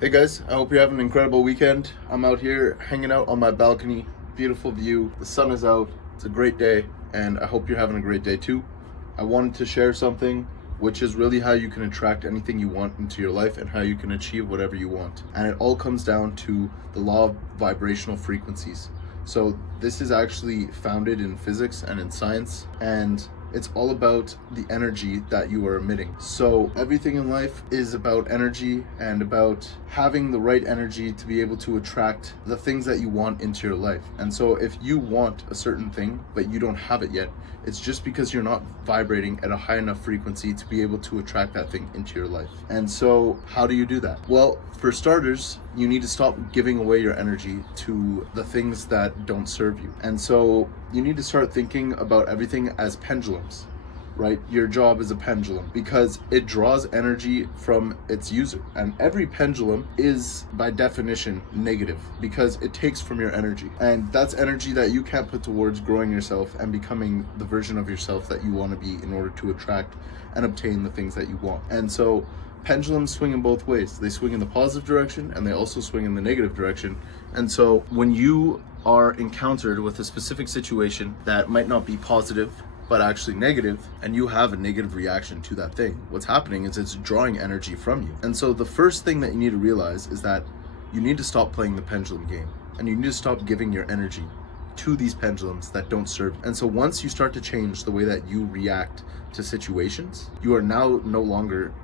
Hey guys, I hope you're having an incredible weekend. I'm out here hanging out on my balcony, beautiful view, the sun is out, it's a great day, and I hope you're having a great day too. I wanted to share something which is really how you can attract anything you want into your life and how you can achieve whatever you want. And it all comes down to the law of vibrational frequencies. So this is actually founded in physics and in science, and it's all about the energy that you are emitting. So everything in life is about energy and about having the right energy to be able to attract the things that you want into your life. And so if you want a certain thing, but you don't have it yet, it's just because you're not vibrating at a high enough frequency to be able to attract that thing into your life. And so how do you do that? Well, for starters, you need to stop giving away your energy to the things that don't serve you. And so you need to start thinking about everything as pendulums, right? Your job is a pendulum because it draws energy from its user. And every pendulum is by definition negative because it takes from your energy. And that's energy that you can't put towards growing yourself and becoming the version of yourself that you want to be in order to attract and obtain the things that you want. And so pendulums swing in both ways. They swing in the positive direction and they also swing in the negative direction. And so when you are encountered with a specific situation that might not be positive but actually negative, and you have a negative reaction to that thing, what's happening is it's drawing energy from you. And so the first thing that you need to realize is that you need to stop playing the pendulum game, and you need to stop giving your energy to these pendulums that don't serve you. And so once you start to change the way that you react to situations, you are now no longer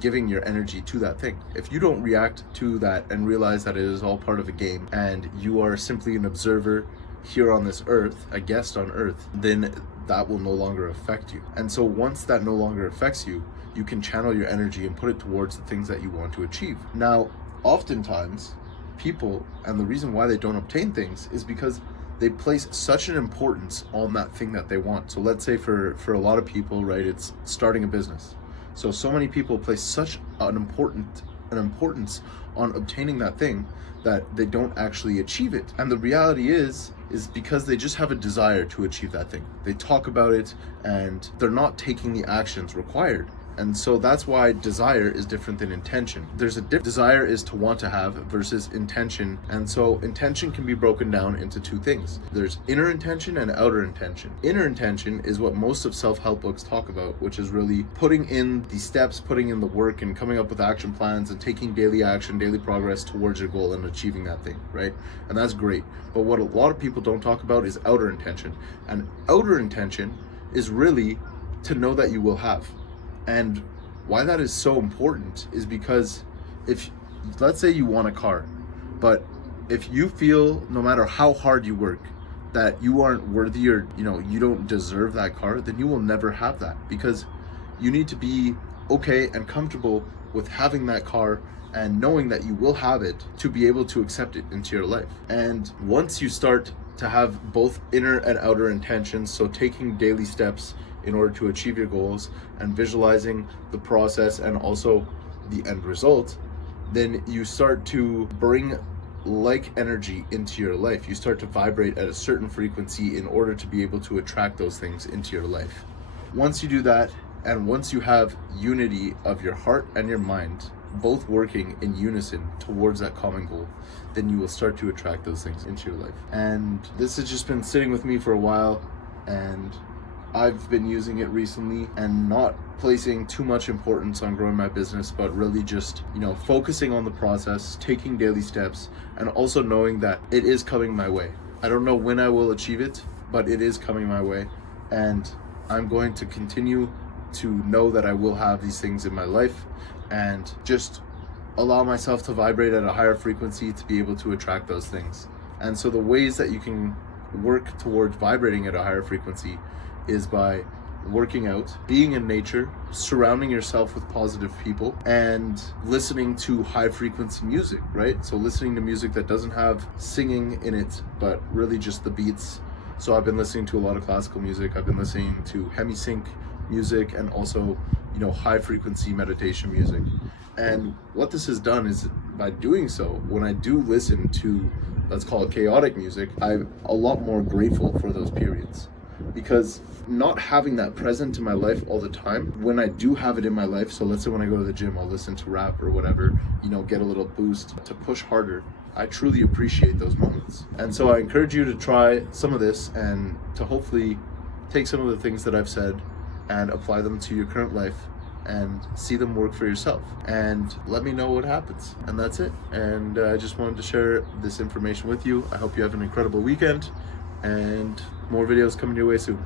giving your energy to that thing. If you don't react to that and realize that it is all part of a game and you are simply an observer here on this earth, a guest on earth, then that will no longer affect you. And so once that no longer affects you, you can channel your energy and put it towards the things that you want to achieve. Now, oftentimes people, and the reason why they don't obtain things is because they place such an importance on that thing that they want. So let's say for a lot of people, right, it's starting a business. So many people place such an importance on obtaining that thing that they don't actually achieve it. And the reality is because they just have a desire to achieve that thing. They talk about it and they're not taking the actions required. And so that's why desire is different than intention. There's a desire is to want to have versus intention. And so intention can be broken down into two things. There's inner intention and outer intention. Inner intention is what most of self-help books talk about, which is really putting in the steps, putting in the work and coming up with action plans and taking daily action, daily progress towards your goal and achieving that thing, right? And that's great. But what a lot of people don't talk about is outer intention. And outer intention is really to know that you will have. And why that is so important is because if, let's say you want a car, but if you feel no matter how hard you work that you aren't worthy or you don't deserve that car, then you will never have that, because you need to be okay and comfortable with having that car and knowing that you will have it to be able to accept it into your life. And once you start to have both inner and outer intentions, so taking daily steps in order to achieve your goals and visualizing the process and also the end result, then you start to bring like energy into your life. You start to vibrate at a certain frequency in order to be able to attract those things into your life. Once you do that, and once you have unity of your heart and your mind, both working in unison towards that common goal, then you will start to attract those things into your life. And this has just been sitting with me for a while, and I've been using it recently and not placing too much importance on growing my business, but really just, focusing on the process, taking daily steps, and also knowing that it is coming my way. I don't know when I will achieve it, but it is coming my way. And I'm going to continue to know that I will have these things in my life and just allow myself to vibrate at a higher frequency to be able to attract those things. And so the ways that you can work towards vibrating at a higher frequency is by working out, being in nature, surrounding yourself with positive people, and listening to high frequency music, right? So listening to music that doesn't have singing in it, but really just the beats. So I've been listening to a lot of classical music. I've been listening to hemisync music and also, high frequency meditation music. And what this has done is, by doing so, when I do listen to, let's call it chaotic music, I'm a lot more grateful for those periods. because not having that present in my life all the time, when I do have it in my life, so let's say when I go to the gym, I'll listen to rap or whatever, get a little boost to push harder. I truly appreciate those moments. And so I encourage you to try some of this and to hopefully take some of the things that I've said and apply them to your current life and see them work for yourself, and let me know what happens. And that's it. And I just wanted to share this information with you. I hope you have an incredible weekend, and more videos coming your way soon.